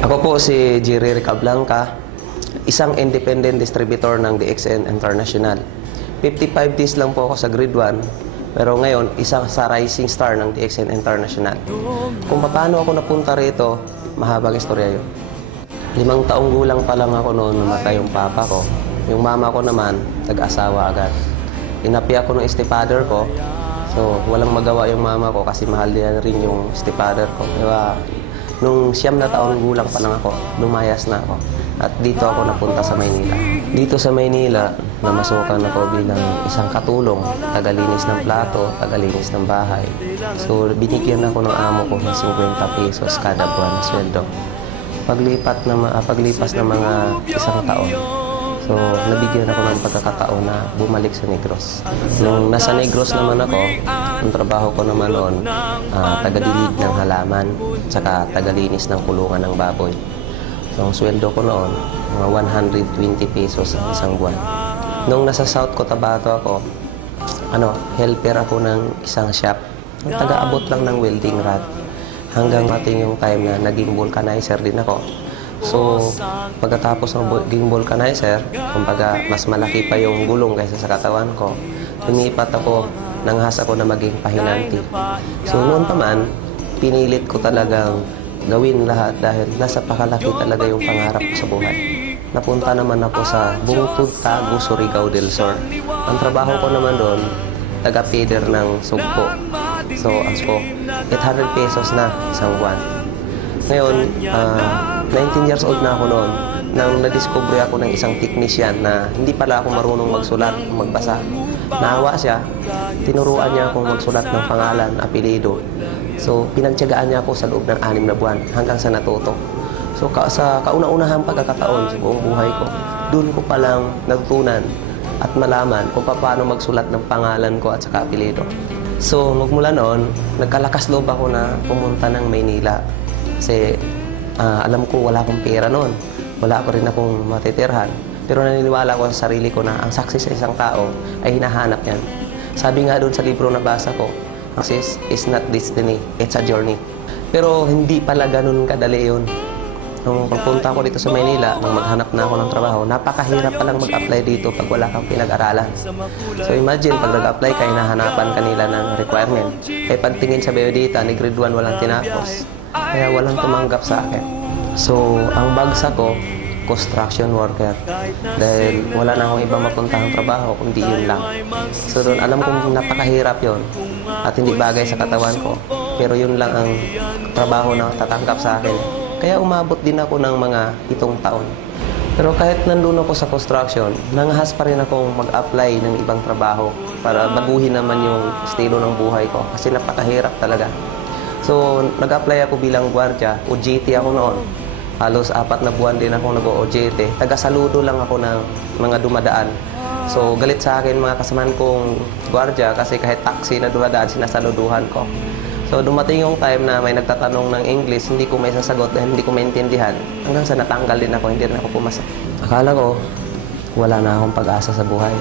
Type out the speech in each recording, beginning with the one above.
Ako po si Jerry Ricablanca, isang independent distributor ng DXN International. 55 days lang po ako sa grade 1, pero ngayon, isang sa rising star ng DXN International. Kung paano ako napunta rito, mahabang istorya yun. 5 taong gulang pa lang ako noon namatay yung papa ko. Yung mama ko naman, nag-asawa agad. Inapi ako ng stepfather ko, so walang magawa yung mama ko kasi mahal din rin yung stepfather ko. Diba? Nung 9 na taong gulang pa lang ako, lumayas na ako. At dito ako napunta sa Maynila. Dito sa Maynila, namasukan ako bilang isang katulong, tagalinis ng plato, tagalinis ng bahay. So, binigyan ako ng amo ko ng 50 pesos kada buwan na sweldo. Paglipas ng mga isang taon, so, nabigyan ako ng pagkakataon na bumalik sa Negros. Nung nasa Negros naman ako, ang trabaho ko naman noon, tagadilig ng halaman, tsaka tagalinis ng kulungan ng baboy. So, ang sweldo ko noon, mga 120 pesos ang isang buwan. Nung nasa South Cotabato ako, helper ako ng isang shop. Taga-abot lang ng welding rod. Hanggang ating yung time na naging vulcanizer din ako. So, pagkatapos ng naging vulcanizer, kumbaga mas malaki pa yung gulong kaysa sa katawan ko, lumipat ako, nanghas ako na maging pahinanti. So, noon pa man, pinilit ko talagang gawin lahat dahil nasa pakalaki talaga yung pangarap ko sa buhay. Napunta naman ako sa Bungtod, Tago, Surigao del Sur. Ang trabaho ko naman doon, taga-feeder ng sugpo. So, ang 800 pesos na isang buwan. Ngayon, 19 years old na ako noon nang na-discover ako ng isang technician na hindi pala ako marunong magsulat, magbasa. Naawa siya, tinuruan niya akong magsulat ng pangalan, apelido. So, pinagtiyagaan niya ako sa loob ng 6 na buwan hanggang sa natuto. So, sa kauna-unahang pagkakataon sa buong buhay ko, doon ko palang natutunan at malaman kung paano magsulat ng pangalan ko at saka apelido. So, magmula noon, nagkalakas loob ako na pumunta ng Maynila. Kasi alam ko wala akong pera noon. Wala ko rin akong matitirhan. Pero naniniwala ko sa sarili ko na ang success sa isang tao ay hinahanap yan. Sabi nga doon sa libro na basa ko, success is not destiny, it's a journey. Pero hindi pala ganun kadali yun. Nung pagpunta ko dito sa Maynila, nung maghanap na ako ng trabaho, napakahirap palang mag-apply dito pag wala kang pinag-aralan. So imagine, pag nag-apply ka, hinahanapan kanila ng requirement. Eh pagtingin sa biodata, ni grade 1 walang tinapos. Kaya walang tumanggap sa akin. So, ang bagsak ko, construction worker. Dahil wala na akong ibang mapuntahang trabaho, kundi yun lang. So doon, alam kong napakahirap yon at hindi bagay sa katawan ko. Pero yun lang ang trabaho na tatanggap sa akin. Kaya umabot din ako ng mga 7 taon. Pero kahit nandun ako sa construction, nanghas pa rin akong mag-apply ng ibang trabaho para baguhin naman yung estilo ng buhay ko. Kasi napakahirap talaga. So, nag-apply ako bilang gwardiya. OJT ako noon. Halos 4 na buwan din ako nag-OJT. Taga-saludo lang ako ng mga dumadaan. So, galit sa akin mga kasamaan kong gwardiya kasi kahit taxi na dumadaan, sinasaluduhan ko. So, dumating yung time na may nagtatanong ng English, hindi ko may sasagot dahil hindi ko maintindihan. Hanggang sa natanggal din ako, hindi na ako pumasok. Akala ko, wala na akong pag-asa sa buhay.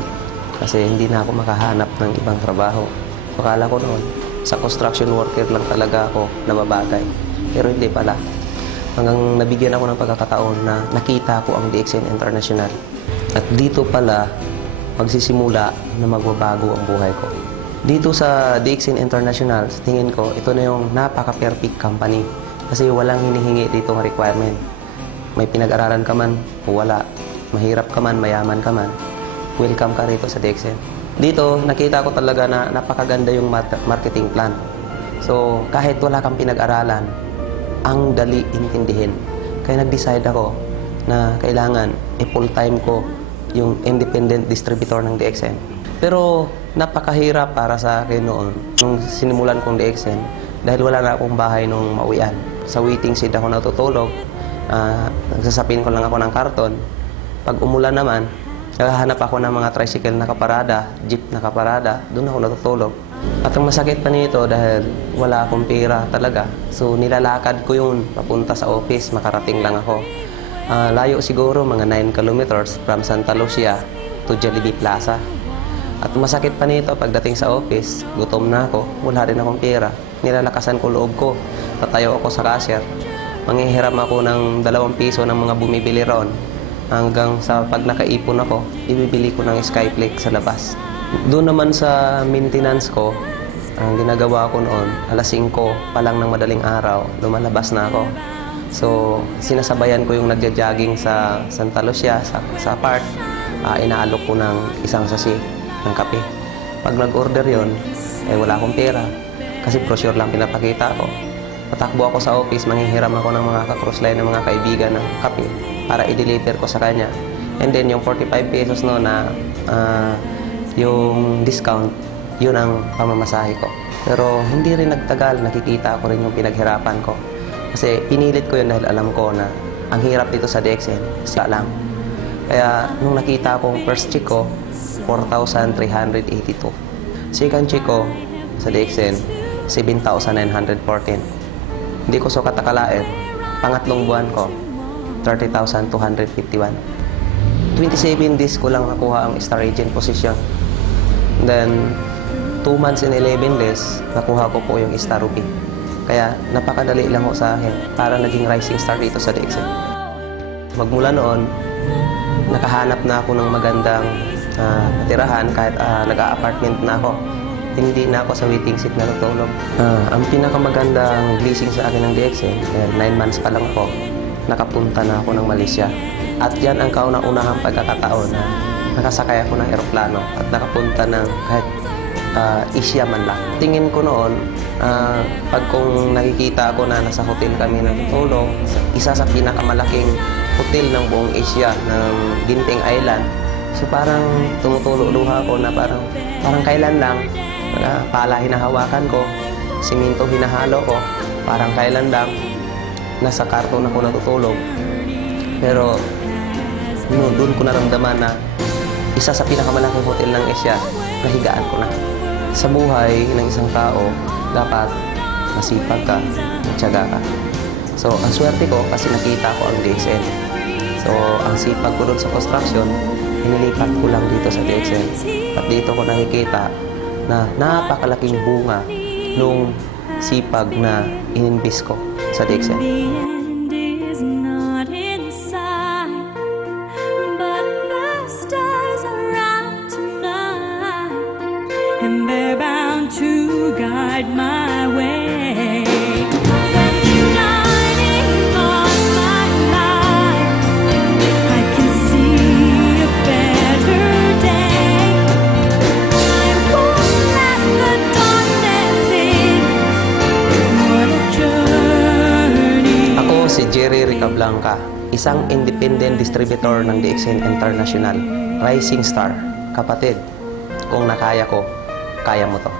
Kasi hindi na ako makahanap ng ibang trabaho. Akala ko noon, sa construction worker lang talaga ako nababagay. Pero hindi pala. Hanggang nabigyan ako ng pagkakataon na nakita ko ang DXN International. At dito pala, magsisimula na magbabago ang buhay ko. Dito sa DXN International, tingin ko, ito na yung napaka-perfect company. Kasi walang hinihingi dito ng requirement. May pinag-aralan ka man o wala. Mahirap ka man, mayaman ka man. Welcome ka rito sa DXN. Dito, nakita ko talaga na napakaganda yung marketing plan. So, kahit wala kang pinag-aralan, ang dali intindihin. Kaya nag-decide ako na kailangan i-full-time ko yung independent distributor ng DXN. Pero napakahirap para sa akin noon nung sinimulan kong DXN dahil wala na akong bahay nung mauwian. Sa waiting shed ako natutulog, nagsasapin ko lang ako ng karton. Pag umulan naman, naghahanap ako ng mga tricycle na kaparada, jeep na kaparada, doon ako natutulog. At ang masakit pa nito dahil wala akong pera talaga. So nilalakad ko yun papunta sa office, makarating lang ako. Layo siguro, mga 9 kilometers from Santa Lucia to Jollibee Plaza. At masakit pa nito pagdating sa office, gutom na ako, wala rin akong pera. Nilalakasan ko loob ko, tatayo ako sa cashier. Manghihiram ako ng 2 piso ng mga bumibili ron. Hanggang sa pag nakaipon ako, ibibili ko ng Skyflex sa labas. Doon naman sa maintenance ko, ang ginagawa ko noon, alas 5 pa lang ng madaling araw, lumalabas na ako. So, sinasabayan ko yung nagja-jogging sa Santa Lucia, sa park. Inaalok ko ng isang sasi ng kape. Pag nag-order yon, wala akong pera. Kasi brochure lang pinapakita ko. Patakbo ako sa office, manghihiram ako ng mga ka-crossline ng mga kaibigan ng kape para i-deliver ko sa kanya. And then yung 45 pesos no na yung discount, yun ang pamamasahe ko. Pero hindi rin nagtagal, nakikita ko rin yung pinaghirapan ko. Kasi pinilit ko yun dahil alam ko na ang hirap dito sa DXN, sila lang. Kaya nung nakita kong first check ko, 4,382. Second check ko sa DXN, 7,914. Hindi ko sukat akalain. Pangatlong buwan ko, 30,251. 27 days ko lang nakuha ang star agent position. Then, 2 months and 11 days, nakuha ko po yung star rookie. Kaya, napakadali lang ho sa akin para naging rising star dito sa DXN. Magmula noon, nakahanap na ako ng magandang tirahan kahit nag-a-apartment na ako. Hindi na ako sa waiting seat na natulog. Ang pinakamagandang blessing sa akin ng DXN, 9 months pa lang ako, nakapunta na ako ng Malaysia. At yan ang kauna-unahang pagkakataon na nakasakay ako ng eroplano at nakapunta ng kahit Asia man lang. Tingin ko noon, pag kung nakikita ako na nasa hotel kami natutulog, isa sa pinakamalaking hotel ng buong Asia, ng Ginting Island. So parang tumutulo luha ako na parang kailan lang, pala hinahawakan ko, siminto hinahalo ko, parang kailan lang, nasa karton ako natutulog. Pero doon ko naramdaman na isa sa pinakamalaking hotel ng Asia, nahigaan ko na. Sa buhay ng isang tao, dapat masipag ka, matyaga ka. So, ang swerte ko kasi nakita ko ang DXN. So, ang sipag ko doon sa construction, inilipat ko lang dito sa DXN. At dito ko nakikita na napakalaking bunga nung sipag na ininvest ko sa DXN. And they're bound to guide my way. When shining on my life, I can see a better day. I won't let the darkness in. What a journey. Ako si Jerry Ricablanca, isang independent distributor ng DXN International, Rising Star. Kapatid, kung nakaya ko, kaya mo to.